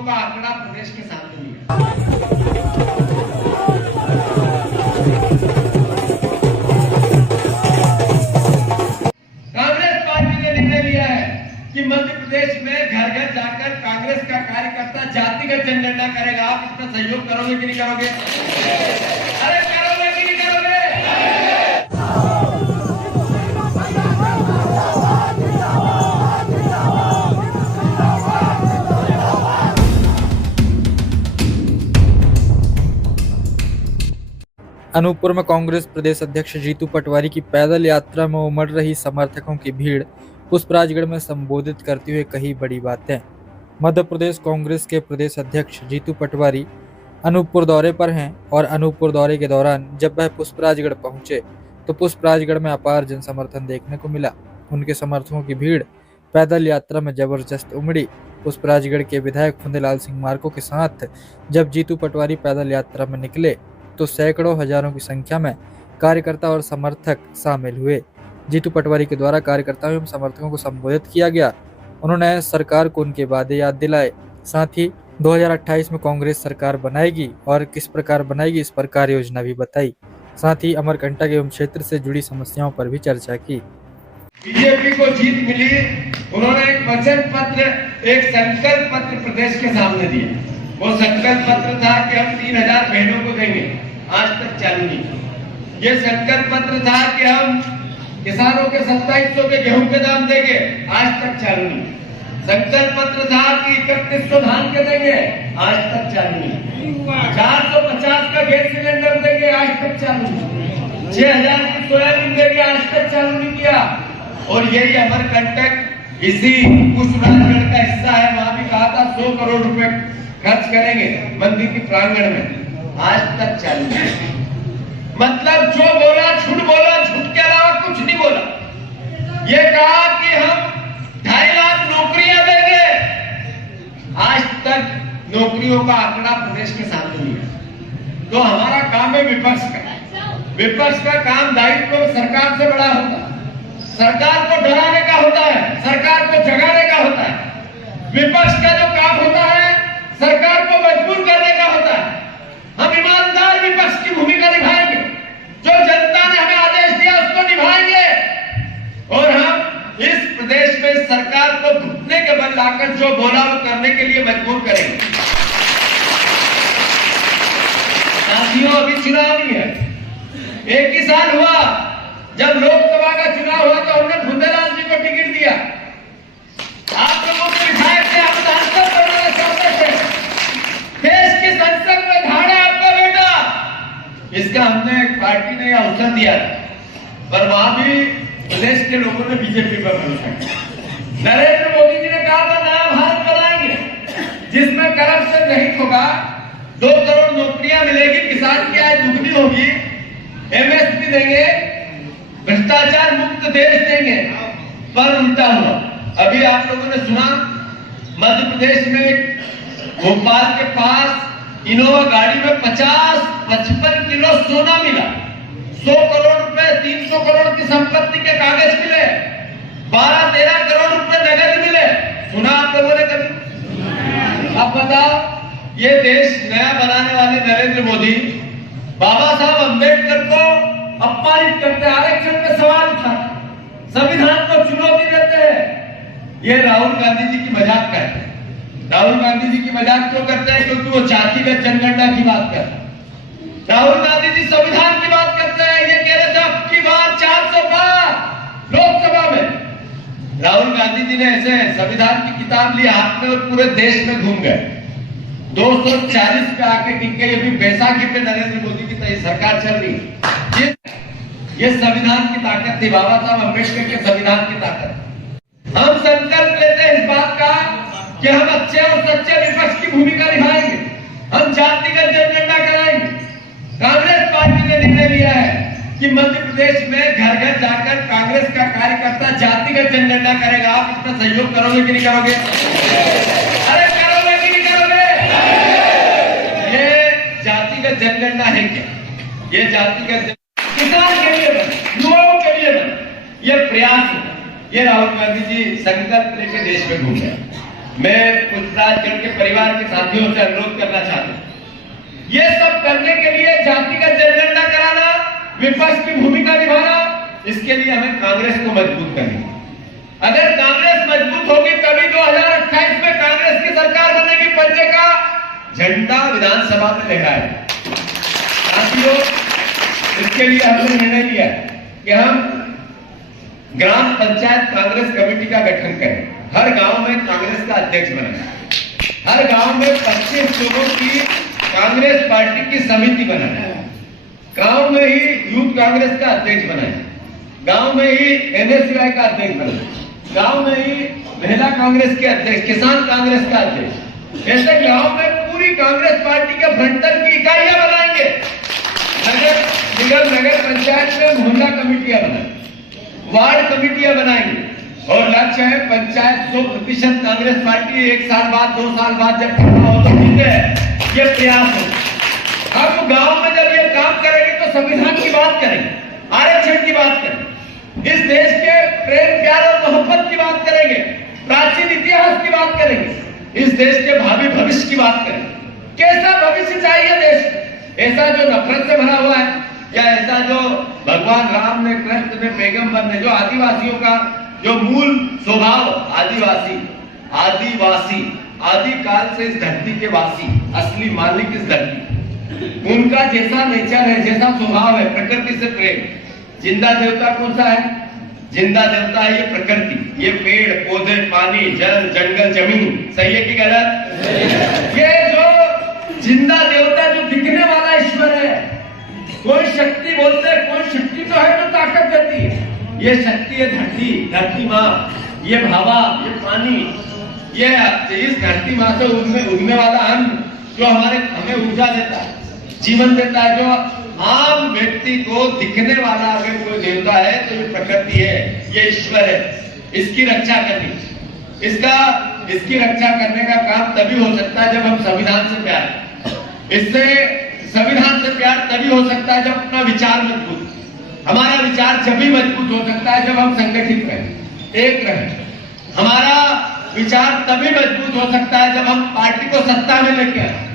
का आंकड़ा प्रदेश के सामने लिया। कांग्रेस पार्टी ने निर्णय लिया है कि मध्य प्रदेश में घर घर जाकर कांग्रेस का कार्यकर्ता जातिगत जनगणना करेगा। आप इसमें सहयोग करोगे कि नहीं करोगे? अरे करोगे कि नहीं करोगे? अनूपपुर में कांग्रेस प्रदेश अध्यक्ष जीतू पटवारी की पैदल यात्रा में उमड़ रही समर्थकों की भीड़ पुष्पराजगढ़ में संबोधित करते हुए कही बड़ी बातें। मध्य प्रदेश कांग्रेस के प्रदेश अध्यक्ष जीतू पटवारी अनूपपुर दौरे पर हैं और अनूपपुर दौरे के दौरान जब वह पुष्पराजगढ़ पहुंचे तो पुष्पराजगढ़ में अपार जन समर्थन देखने को मिला। उनके समर्थकों की भीड़ पैदल यात्रा में जबरदस्त उमड़ी। पुष्पराजगढ़ के विधायक फुंदेलाल सिंह मार्को के साथ जब जीतू पटवारी पैदल यात्रा में निकले तो सैकड़ों हजारों की संख्या में कार्यकर्ता और समर्थक शामिल हुए। जीतू पटवारी के द्वारा कार्यकर्ताओं एवं समर्थकों को संबोधित किया गया। उन्होंने सरकार को उनके वादे याद दिलाए, साथ ही 2028 में कांग्रेस सरकार बनाएगी और किस प्रकार बनाएगी इस पर कार्य योजना भी बताई। साथ ही अमरकंटक एवं क्षेत्र से जुड़ी समस्याओं पर भी चर्चा की। बीजेपी को जीत मिली, उन्होंने एक वचन पत्र, एक संकल्प पत्र प्रदेश के सामने दिया। वो संकल्प पत्र था कि हम 3000 बहनों को देंगे, आज तक चालू नहीं। ये संकल्प पत्र था कि हम किसानों के 2700 के गेहूं के दाम देंगे, आज तक चालू नहीं। संकल्प पत्र था कि 3100 धान के देंगे, आज तक चालू नहीं। 450 का गैस सिलेंडर देंगे, आज तक चालू नहीं। 6000 की सोयाबीन देंगे, आज तक चालू नहीं किया। और यही अमरकंटक इसी पुष्पराजगढ़ का हिस्सा है। वहां भी कहा था 100 करोड़ रुपए खर्च करेंगे मंदिर के प्रांगण में, आज तक चालू नहीं। मतलब जो बोला झूठ बोला, झूठ के अलावा कुछ नहीं बोला। ये कहा कि हम 2.5 लाख नौकरियां देंगे, आज तक नौकरियों का आंकड़ा प्रदेश के सामने लिया। तो हमारा काम है विपक्ष का। विपक्ष का काम दायित्व सरकार से बड़ा होता है। सरकार को डराने का होता है, सरकार को जगाने का होता है। विपक्ष का जो काम होता है सरकार को मजबूर करने का होता है। हम ईमानदार विपक्ष की भूमिका निभाएंगे, जो जनता ने हमें आदेश दिया उसको निभाएंगे और हम इस प्रदेश में सरकार को घुटने के बल लाकर जो बोला वो करने के लिए मजबूर करेंगे। साथियों, अभी चुनाव नहीं है, एक ही साल हुआ जब लोकसभा का चुनाव हुआ तो हमने फुंदेलाल जी को टिकट दिया। आप लोगों के विधायक थे, आप सांसद बनाना चाहते थे, देश की संसद में धाड़ा आपका बेटा, इसका हमने पार्टी ने अवसर दिया, पर वहां भी प्रदेश के लोगों ने बीजेपी पर भरोसा किया। नरेंद्र मोदी जी ने कहा था नया भारत बनाएंगे जिसमें करप्शन रहित होगा, 2 करोड़ नौकरियां मिलेगी, किसान की आय दुगनी होगी, एमएसपी देंगे, भ्रष्टाचार मुक्त देश देंगे। पर उल्टा हुआ। अभी आप लोगों ने सुना मध्य प्रदेश में भोपाल के पास इनोवा गाड़ी में 50-55 किलो सोना मिला, 100 करोड़ रुपए, 300 करोड़ की संपत्ति के कागज मिले, 12-13 करोड़ रुपए नगद मिले। सुना आप लोगों ने कभी? अब बताओ, ये देश नया बनाने वाले नरेंद्र मोदी बाबा साहब अम्बेडकर को अपमानित करते, आरक्षण पे सवाल उठा, संविधान को चुनौती देते हैं। ये राहुल गांधी जी की मजाक करते हैं। राहुल गांधी जी की मजाक क्यों करते हैं? क्योंकि वो जातिगत जनगणना की बात करते हैं। राहुल गांधी जी संविधान की बात करते हैं। ये कह रहे थे अब की बार 400 पार लोकसभा में। राहुल गांधी जी ने ऐसे संविधान की किताब ली हाथ में और पूरे देश में घूम गए। 240 पे आके टिक गए। अभी बैसाखी पे नरेंद्र मोदी की सरकार चल रही है। ये संविधान की ताकत थी, बाबा साहब अम्बेडकर के संविधान की ताकत। हम संकल्प लेते हैं इस बात का कि हम अच्छे और सच्चे विपक्ष की भूमिका निभाएंगे, हम जातिगत जनगणना कराएंगे। कांग्रेस पार्टी ने निर्णय लिया है कि मध्य प्रदेश में घर घर जाकर कांग्रेस का कार्यकर्ता जातिगत जनगणना करेगा। आप इसमें सहयोग करोगे कि नहीं करोगे? अरे करोगे कि नहीं करोगे? ये जातिगत जनगणना है क्या? ये जातिगत किसान के लिए बने, युवाओं के लिए बने, ये प्रयास है। ये राहुल गांधी जी संकल्प लेकर देश में घूम रहे। मैं पुष्पराजगढ़ के परिवार के साथियों से अनुरोध करना चाहता हूं, ये सब करने के लिए जातिगत जनगणना कराना, विपक्ष की भूमिका निभाना, इसके लिए हमें कांग्रेस को मजबूत करनी है। अगर कांग्रेस मजबूत होगी तभी 2028 में कांग्रेस की सरकार बनेगी। पंजे का झंडा विधानसभा में लहराएगा। साथियों, इसके लिए हमने निर्णय लिया कि हम ग्राम पंचायत कांग्रेस कमेटी का गठन करें। हर गांव में कांग्रेस का अध्यक्ष बनाए। हर गांव में 25 लोगों की कांग्रेस पार्टी की समिति बनाए। गांव में ही यूथ कांग्रेस का अध्यक्ष बनाए। गांव में ही NSUI का अध्यक्ष बनाए। गांव में ही महिला कांग्रेस के अध्यक्ष, किसान कांग्रेस का अध्यक्ष। ऐसे गांव में पूरी कांग्रेस पार्टी के फ्रंटल की इकाइयां बनाएंगे। नगर पंचायत में मोहल्ला कमेटियां बनाएंगे, वार्ड कमेटियां बनाएंगे और लक्ष्य है पंचायत 100% कांग्रेस पार्टी 1 साल बाद 2 साल बाद जब चुनाव हो तो जीते। ये प्रयास है। हम गांव में जब ये काम करेंगे तो संविधान की बात करेंगे, आरक्षण की बात करेंगे, इस देश के प्रेम प्यार और मोहब्बत की बात करेंगे, प्राचीन इतिहास की बात करेंगे, इस देश के भावी भविष्य की बात करेंगे। कैसा भविष्य चाहिए देश? ऐसा जो नफरत से भरा हुआ है, या ऐसा जो भगवान राम ने, कृष्ण ने, पैगंबर ने, जो आदिवासियों का जो मूल स्वभाव, आदिवासी आदि काल से इस धरती के वासी, असली मालिक इस धरती, उनका जैसा नेचर है, जैसा स्वभाव है, प्रकृति से प्रेम। जिंदा देवता कौन सा है? जिंदा देवता है ये प्रकृति, ये पेड़ पौधे, पानी, जल, जंगल, जमीन। सही है कि गलत? ये जो जिंदा देवता, जो दिखने वाला ईश्वर है, कोई शक्ति बोलते हैं, कोई शक्ति तो है जो ताकत देती है। ये शक्ति है धरती माँ, ये हवा, ये पानी, ये इस धरती माँ से उगने वाला अन्न जो हमें ऊर्जा देता है, जीवन देता है। जो आम व्यक्ति को दिखने वाला अगर कोई देवता है तो ये प्रकृति है, ये ईश्वर है। इसकी रक्षा करनी, इसकी रक्षा करने का काम तभी हो सकता है जब हम संविधान से प्यार करें। इससे संविधान से प्यार तभी हो सकता है जब अपना विचार मजबूत, हमारा विचार जब भी मजबूत हो सकता है जब हम संगठित रहें, एक रहें। हमारा विचार तभी मजबूत हो सकता है जब हम पार्टी को सत्ता में लेके आए।